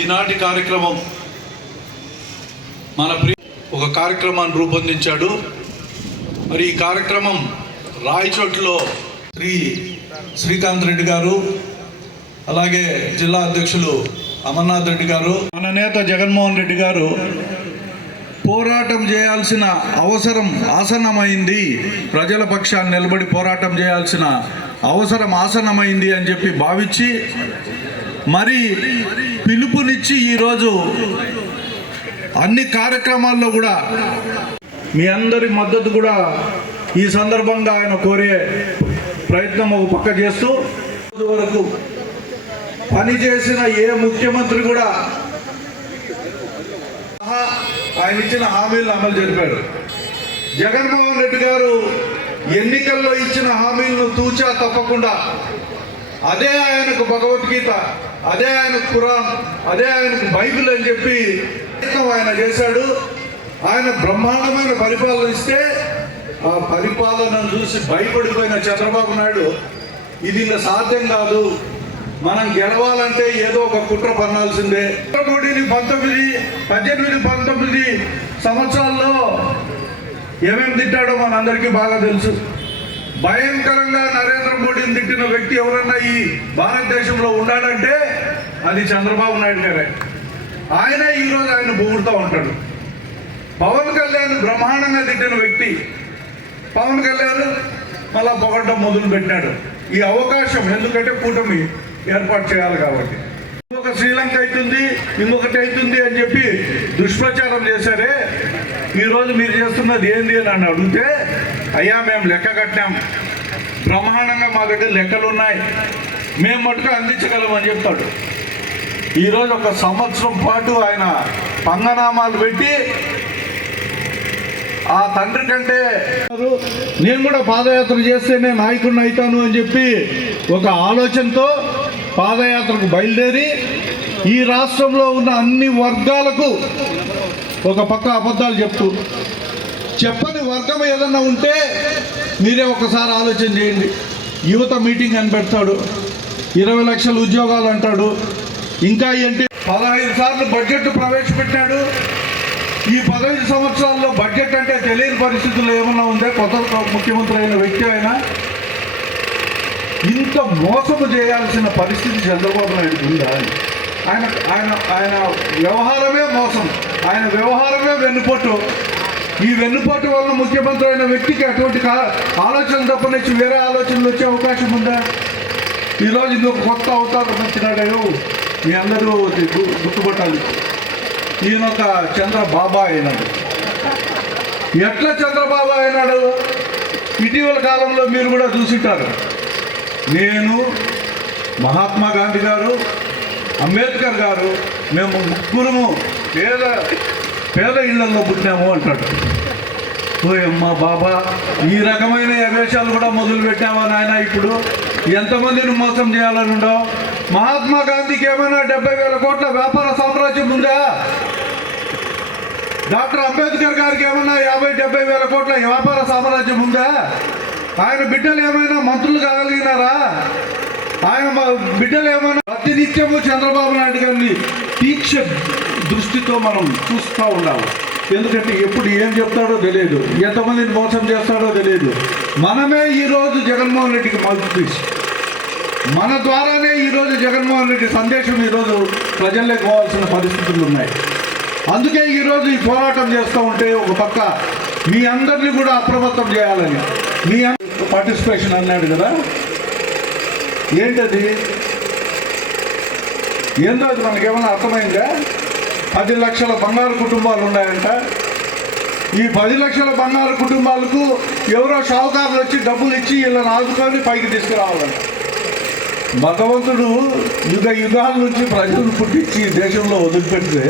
ఈనాటి కార్యక్రమం మన ప్రియ ఒక కార్యక్రమాన్ని రూపొందించాడు. మరి ఈ కార్యక్రమం రాయచోట్లో శ్రీ శ్రీకాంత్ రెడ్డి గారు అలాగే జిల్లా అధ్యక్షులు అమర్నాథ్ రెడ్డి గారు మన నేత జగన్మోహన్ రెడ్డి గారు పోరాటం చేయాల్సిన అవసరం ఆసన్నమైంది. ప్రజల పక్షాన్ని నిలబడి పోరాటం చేయాల్సిన అవసరం ఆసన్నమైంది అని చెప్పి భావించి మరి పిలుపునిచ్చి ఈరోజు అన్ని కార్యక్రమాల్లో కూడా మీ అందరి మద్దతు కూడా ఈ సందర్భంగా ఆయన కోరే ప్రయత్నం ఒక పక్క చేస్తూ వరకు పనిచేసిన ఏ ముఖ్యమంత్రి కూడా సహా ఆయన ఇచ్చిన హామీలను అమలు జరిపాడు. జగన్మోహన్ రెడ్డి గారు ఎన్నికల్లో ఇచ్చిన హామీలను తూచా తప్పకుండా అదే ఆయనకు భగవద్గీత అదే ఆయనకు ఖురాన్ అదే ఆయనకు బైబిల్ అని చెప్పి ఆయన చేశాడు. ఆయన బ్రహ్మాండమైన పరిపాలన ఇస్తే ఆ పరిపాలనను చూసి భయపడిపోయిన చంద్రబాబు నాయుడు ఇది ఇంకా సాధ్యం కాదు. మనం గెలవాలంటే ఏదో ఒక కుట్ర పన్నాల్సిందే. మోడీని పంతొమ్మిది పద్దెనిమిది పంతొమ్మిది సంవత్సరాల్లో ఏమేమి తిట్టాడో మనందరికీ బాగా తెలుసు. భయంకరంగా నరేంద్ర మోడీని తిట్టిన వ్యక్తి ఎవరన్నా ఈ భారతదేశంలో ఉన్నాడంటే అది చంద్రబాబు నాయుడు గారే. ఆయన ఈరోజు ఆయన పొగుడుతూ ఉంటాడు. పవన్ కళ్యాణ్ బ్రహ్మాండంగా తిట్టిన వ్యక్తి. పవన్ కళ్యాణ్ మళ్ళా పొగడ్డం మొదలు పెట్టినాడు ఈ అవకాశం ఎందుకంటే కూటమి ఏర్పాటు చేయాలి కాబట్టి. ఇంకొక శ్రీలంక అవుతుంది ఇంకొకటి అవుతుంది అని చెప్పి దుష్ప్రచారం చేశారే. ఈరోజు మీరు చేస్తున్నది ఏంది అని అడిగితే అయ్యా మేము లెక్క కట్టాం. బ్రహ్మాండంగా మా దగ్గర లెక్కలు ఉన్నాయి మేము మటుకు అందించగలం అని చెప్తాడు. ఈరోజు ఒక సంవత్సరం పాటు ఆయన పంగనామాలు పెట్టి ఆ తండ్రి కంటే నేను కూడా పాదయాత్ర చేస్తేనే నాయకుడిని అవుతాను అని చెప్పి ఒక ఆలోచనతో పాదయాత్రకు బయలుదేరి ఈ రాష్ట్రంలో ఉన్న అన్ని వర్గాలకు ఒక పక్క అబద్ధాలు చెప్తూ చెప్పని వర్గం ఏదన్నా ఉంటే మీరే ఒకసారి ఆలోచన చేయండి. యువత మీటింగ్ అని పెడతాడు. ఇరవై లక్షల ఉద్యోగాలు అంటాడు. ఇంకా ఏంటి పదహైదు సార్లు బడ్జెట్ ప్రవేశపెట్టాడు. ఈ పదహైదు సంవత్సరాల్లో బడ్జెట్ అంటే తెలియని పరిస్థితుల్లో ఏమన్నా ఉందే? కొత్త ముఖ్యమంత్రి అయిన వ్యక్తి అయినా? ఇంత మోసము చేయాల్సిన పరిస్థితి చంద్రబాబు నాయుడు ఉందా? ఆయన ఆయన ఆయన వ్యవహారమే మోసం. ఆయన వ్యవహారమే వెన్నుపోటు. ఈ వెన్నుపాటు వల్ల ముఖ్యమంత్రి అయిన వ్యక్తికి అటువంటి ఆలోచన ఆలోచన తప్పనిచ్చి వేరే ఆలోచనలు వచ్చే అవకాశం ఉందా? ఈరోజు ఇంకొక కొత్త అవతారం వచ్చినాడేమో మీ అందరూ గుర్తుపట్టాలి. ఈయన ఒక చంద్రబాబా అయినాడు. ఎట్లా చంద్రబాబు అయినాడు? ఇటీవల కాలంలో మీరు కూడా చూసింటారు. నేను మహాత్మా గాంధీ గారు అంబేద్కర్ గారు మేము ముగ్గురము పేద పేద ఇళ్ళలో పుట్టినాము అంటాడు. ఓయమ్మ బాబా ఈ రకమైన యవేశాలు కూడా మొదలు పెట్టావా నాయన ఇప్పుడు? ఎంతమందిని మోసం చేయాలని ఉండవు? మహాత్మా గాంధీకి ఏమైనా డెబ్బై వేల కోట్ల వ్యాపార సామ్రాజ్యం ఉందా? డాక్టర్ అంబేద్కర్ గారికి ఏమైనా యాభై డెబ్బై వేల కోట్ల వ్యాపార సామ్రాజ్యం ఉందా? ఆయన బిడ్డలు ఏమైనా మంత్రులు కాగలిగినారా? ఆయన బిడ్డలు ఏమైనా ప్రతినిత్యము చంద్రబాబు నాయుడు గారిని తీక్ష దృష్టితో మనం చూస్తూ ఉండాలి ఎందుకంటే ఎప్పుడు ఏం చెప్తాడో తెలియదు. ఎంతమందిని మోసం చేస్తాడో తెలియదు. మనమే ఈరోజు జగన్మోహన్ రెడ్డికి మద్దతు మన ద్వారానే ఈరోజు జగన్మోహన్ రెడ్డి సందేశం ఈరోజు ప్రజల్లోకి పోవాల్సిన పరిస్థితులు ఉన్నాయి. అందుకే ఈరోజు ఈ పోరాటం చేస్తూ ఉంటే ఒక పక్క మీ అందరినీ కూడా అప్రమత్తం చేయాలని మీ పార్టిసిపేషన్ అన్నాడు కదా? ఏంటది? ఏందో అది మనకేమన్నా అర్థమైందా? పది లక్షల బంగారు కుటుంబాలు ఉన్నాయంట ఈ పది లక్షల బంగారు కుటుంబాలకు ఎవరో షావుకారులు వచ్చి డబ్బులు ఇచ్చి వీళ్ళని ఆదుకొని పైకి తీసుకురావాలంట. భగవంతుడు యుగ యుగాల నుంచి ప్రజలను పుట్టించి దేశంలో వదిలిపెడితే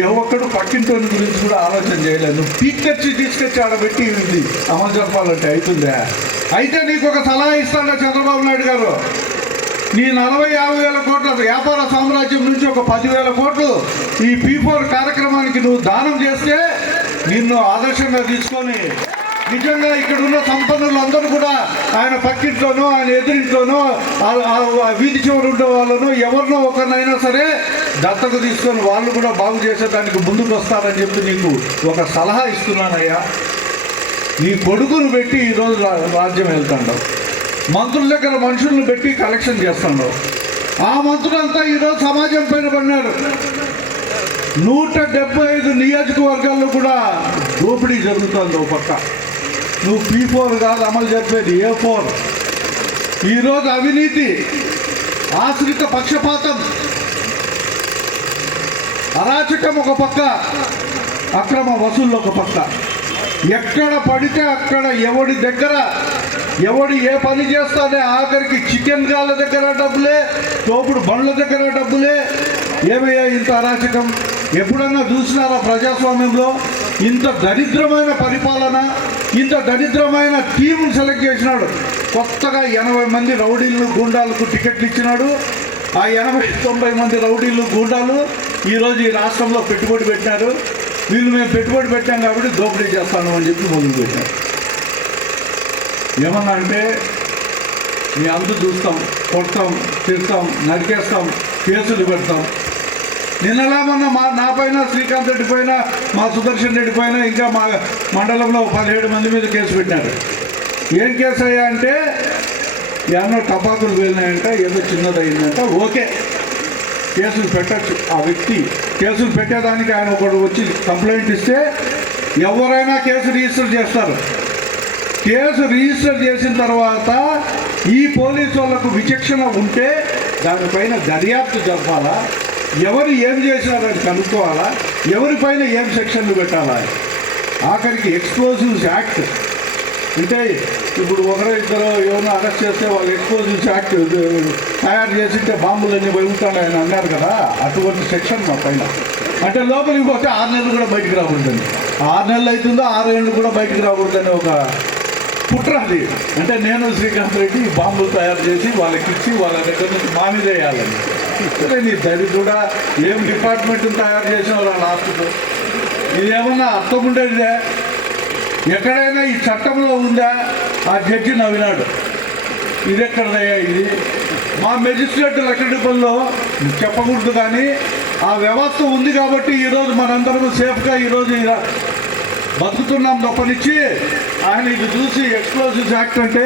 ఏ ఒక్కడు పక్కింటోని గురించి కూడా ఆలోచన చేయలేదు. నువ్వు పీక్కొచ్చి తీసుకొచ్చి ఆడబెట్టి ఇది అమలు జరపాలంటే అవుతుందా? అయితే నీకు ఒక సలహా ఇస్తాడా చంద్రబాబు నాయుడు గారు? నీ నలభై యాభై వేల కోట్ల వ్యాపార సామ్రాజ్యం నుంచి ఒక పదివేల కోట్లు ఈ పీ ఫోర్ కార్యక్రమానికి నువ్వు దానం చేస్తే నిన్ను ఆదర్శంగా తీసుకొని నిజంగా ఇక్కడ ఉన్న సంపన్నులందరూ కూడా ఆయన పక్కింట్లోనో ఆయన ఎదురింట్లోనో వీధి చివరి ఉండే వాళ్ళను ఎవరినో ఒకరినైనా సరే దత్తకు తీసుకొని వాళ్ళు కూడా బాగు చేసేదానికి ముందుకు వస్తారని చెప్పి నీకు ఒక సలహా ఇస్తున్నానయ్యా. నీ కొడుకును పెట్టి ఈరోజు రాజ్యం వెళ్తాడు మంత్రుల దగ్గర మనుషులను పెట్టి కలెక్షన్ చేస్తాడు ఆ మంత్రులంతా ఈరోజు సమాజం పైన పడినారు. నూట డెబ్బై ఐదు నియోజకవర్గాల్లో కూడా దోపిడీ జరుగుతుంది ఒక పక్క. నువ్వు పీ ఫోర్ కాదు అమలు చెప్పేది ఏ ఫోర్. ఈరోజు అవినీతి ఆశ్రిత పక్షపాతం అరాచకం ఒక పక్క అక్రమ వసూళ్ళు ఒక పక్క. ఎక్కడ పడితే అక్కడ ఎవడి దగ్గర ఎవడు ఏ పని చేస్తానే ఆఖరికి చికెన్ గాళ్ళ దగ్గర డబ్బులే తోపుడు బండ్ల దగ్గర డబ్బులే. ఏమయ్యా ఇంత అరాచకం? ఎప్పుడన్నా చూసినారా ప్రజాస్వామ్యంలో? ఇంత దరిద్రమైన పరిపాలన ఇంత దరిద్రమైన టీంను సెలెక్ట్ చేసినాడు. కొత్తగా ఎనభై మంది రౌడీలు గూండాలకు టికెట్లు ఇచ్చినాడు. ఆ ఎనభై తొంభై మంది రౌడీలు గూండాలు ఈరోజు ఈ రాష్ట్రంలో పెట్టుబడి పెట్టినారు. వీళ్ళు మేము పెట్టుబడి పెట్టాం కాబట్టి దోపిడీ చేస్తాను అని చెప్పి మొదలు పెట్టారు. ఏమన్నా అంటే మీ అందు చూస్తాం కొడతాం తిడతాం నరికేస్తాం కేసులు పెడతాం. నిన్నలా మొన్న మా నా పైన శ్రీకాంత్ రెడ్డి పైన మా సుదర్శన్ రెడ్డి పైన ఇంకా మా మండలంలో పదిహేడు మంది మీద కేసు పెట్టినారు. ఏం కేసు అయ్యా అంటే ఏమన్నా టపాకులు వెళ్ళినాయంట ఏదో చిన్నదయిందంట ఓకే. కేసులు పెట్టచ్చు. ఆ వ్యక్తి కేసులు పెట్టేదానికి ఆయన ఒకడు వచ్చి కంప్లైంట్ ఇస్తే ఎవరైనా కేసు రిజిస్టర్ చేస్తారు. కేసు రిజిస్టర్ చేసిన తర్వాత ఈ పోలీసు వాళ్ళకు విచక్షణ ఉంటే దానిపైన దర్యాప్తు జరపాలా? ఎవరు ఏం చేశారని కనుక్కోవాలా? ఎవరిపైన ఏం సెక్షన్లు పెట్టాలా? ఆఖరికి ఎక్స్ప్లోజివ్స్ యాక్ట్ అంటే ఇప్పుడు ఒకరో ఇద్దరు ఎవరినో అరెస్ట్ చేస్తే వాళ్ళు ఎక్స్ప్లోజివ్స్ యాక్ట్ తయారు చేసింటే బాంబులన్నీ వెళ్తాడని అన్నారు కదా? అటువంటి సెక్షన్ మా పైన. అంటే లోపలికి పోతే ఆరు నెలలు కూడా బయటకు రాకూడదండి ఆరు నెలలు అవుతుందో ఆరు ఏళ్ళు కూడా బయటకు రాకూడదని ఒక కుట్ర అది. అంటే నేను శ్రీకాంత్ రెడ్డి ఈ బాంబులు తయారు చేసి వాళ్ళకి ఇచ్చి వాళ్ళ దగ్గర నుంచి మా మీద సరే నీ దరి కూడా ఏం డిపార్ట్మెంట్ తయారు చేసిన వాళ్ళ లాస్ట్కు? ఇదేమన్నా అర్థం ఉండేదిదే ఎక్కడైనా ఈ చట్టంలో ఉందా? ఆ జడ్జి నవ్వినాడు. ఇది ఎక్కడదయ్యా ఇది? మా మెజిస్ట్రేట్ లక్కడిపల్లిలో చెప్పకూడదు కానీ ఆ వ్యవస్థ ఉంది కాబట్టి ఈరోజు మనందరం సేఫ్గా ఈరోజు బతుకుతున్నాం తప్పనిచ్చి ఆయన ఇది చూసి ఎక్స్ప్లోజివ్స్ యాక్ట్ అంటే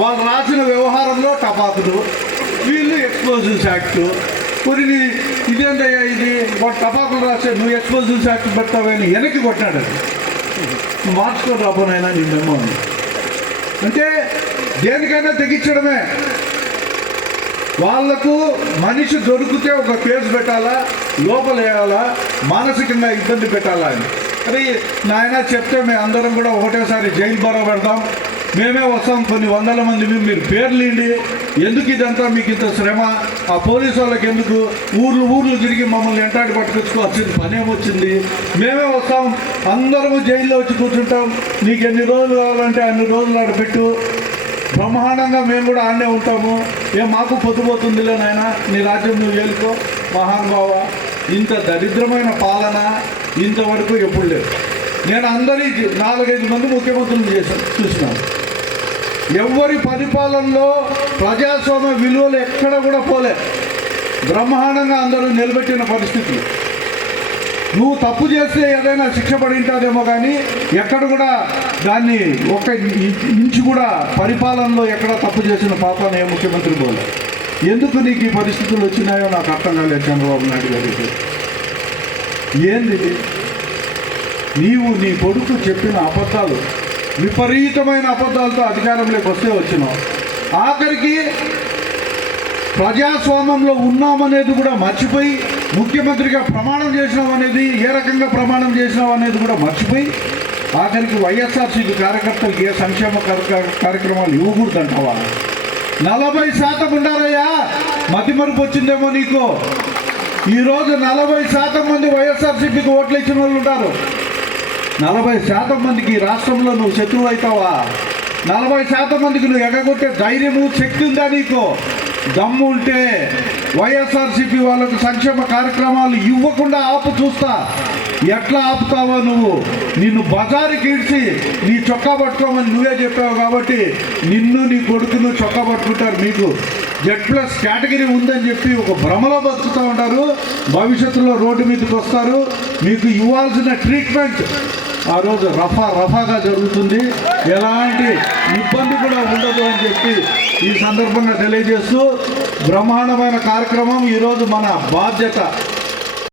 వాళ్ళు రాసిన వ్యవహారంలో టపాకులు వీళ్ళు ఎక్స్ప్లోజివ్స్ యాక్ట్ కొన్ని ఇదేంటయ్యా ఇది? వాడు టపాకులు రాసే నువ్వు ఎక్స్ప్లోజివ్స్ యాక్ట్ పెడతావని వెనక్కి కొట్టాడు మార్చుకొని రాబోనైనా నిన్నేమో అని. అంటే దేనికైనా తెగించడమే వాళ్ళకు మనిషి దొరికితే ఒక కేసు పెట్టాలా? లోపలేయాలా మానసికంగా ఇబ్బంది పెట్టాలా అని. అరే నాయన చెప్తే మేము అందరం కూడా ఒకటేసారి జైలు బర పెడతాం మేమే వస్తాం కొన్ని వందల మంది మీ- మీరు పేర్లుండి ఎందుకు ఇదంతా మీకు ఇంత శ్రమ? ఆ పోలీసు వాళ్ళకి ఎందుకు? ఊర్లు ఊర్లు తిరిగి మమ్మల్ని ఎంటాడి పట్టుకొచ్చుకోవాల్సింది పని వచ్చింది? మేమే వస్తాం అందరము జైల్లో వచ్చి కూర్చుంటాం. నీకు ఎన్ని రోజులు కావాలంటే అన్ని రోజులు ఆడ పెట్టు. బ్రహ్మాండంగా మేము కూడా ఆడనే ఉంటాము. ఏం మాకు పొద్దుపోతుందిలే నాయన. నీ రాజ్యం నువ్వు ఏలుకో. మహానుభావ. ఇంత దరిద్రమైన పాలన ఇంతవరకు ఎప్పుడు లేదు. నేను అందరి నాలుగైదు మంది ముఖ్యమంత్రులు చేశాను చూసినాను. ఎవరి పరిపాలనలో ప్రజాస్వామ్య విలువలు ఎక్కడ కూడా పోలే. బ్రహ్మాండంగా అందరూ నిలబెట్టిన పరిస్థితులు. నువ్వు తప్పు చేస్తే ఏదైనా శిక్ష పడి ఉంటాదేమో కానీ ఎక్కడ కూడా దాన్ని ఒక ఇంచు కూడా పరిపాలనలో ఎక్కడ తప్పు చేసిన పాపాన ఏ ముఖ్యమంత్రి పోలే. ఎందుకు నీకు ఈ పరిస్థితులు వచ్చినాయో నాకు అర్థం కాలేదు చంద్రబాబు నాయుడు గారికి ఏంది నీవు నీ కొడుకు చెప్పిన అబద్ధాలు విపరీతమైన అబద్ధాలతో అధికారంలోకి వస్తే వచ్చినావు. ఆఖరికి ప్రజాస్వామ్యంలో ఉన్నామనేది కూడా మర్చిపోయి ముఖ్యమంత్రిగా ప్రమాణం చేసినాం అనేది ఏ రకంగా ప్రమాణం చేసినాం అనేది కూడా మర్చిపోయి ఆఖరికి వైఎస్ఆర్సీపీ కార్యకర్తలు ఏ సంక్షేమ కార్య- కార్యక్రమాలు ఇవ్వకూడదంటావా? నలభై శాతం ఉండారయ్యా మతిమరుపు వచ్చిందేమో నీకు. ఈరోజు నలభై శాతం మంది వైఎస్ఆర్సీపీకి ఓట్లు ఇచ్చిన వాళ్ళు ఉంటారు. నలభై శాతం మందికి ఈ రాష్ట్రంలో నువ్వు శత్రువు అవుతావా? నలభై శాతం మందికి నువ్వు ఎగగొట్టే ధైర్యము శక్తి ఉందా నీకు? దమ్ము ఉంటే వైఎస్ఆర్సీపీ వాళ్ళకు సంక్షేమ కార్యక్రమాలు ఇవ్వకుండా ఆపు చూస్తా. ఎట్లా ఆపుతావో నువ్వు? నిన్ను బజారుకి ఈడ్చి నీ చొక్కా పట్టుకోమని నువ్వే చెప్పావు కాబట్టి నిన్ను నీ కొడుకును చొక్కా పట్టుకుంటారు మీకు జెడ్ ప్లస్ కేటగిరీ ఉందని చెప్పి ఒక భ్రమలో బతుకుతూ ఉంటారు. భవిష్యత్తులో రోడ్డు మీదకి వస్తారు. మీకు ఇవ్వాల్సిన ట్రీట్మెంట్ ఆ రోజు రఫా రఫాగా జరుగుతుంది. ఎలాంటి ఇబ్బంది కూడా ఉండదు అని చెప్పి ఈ సందర్భంగా తెలియజేస్తూ బ్రహ్మాండమైన కార్యక్రమం ఈరోజు మన బాధ్యత.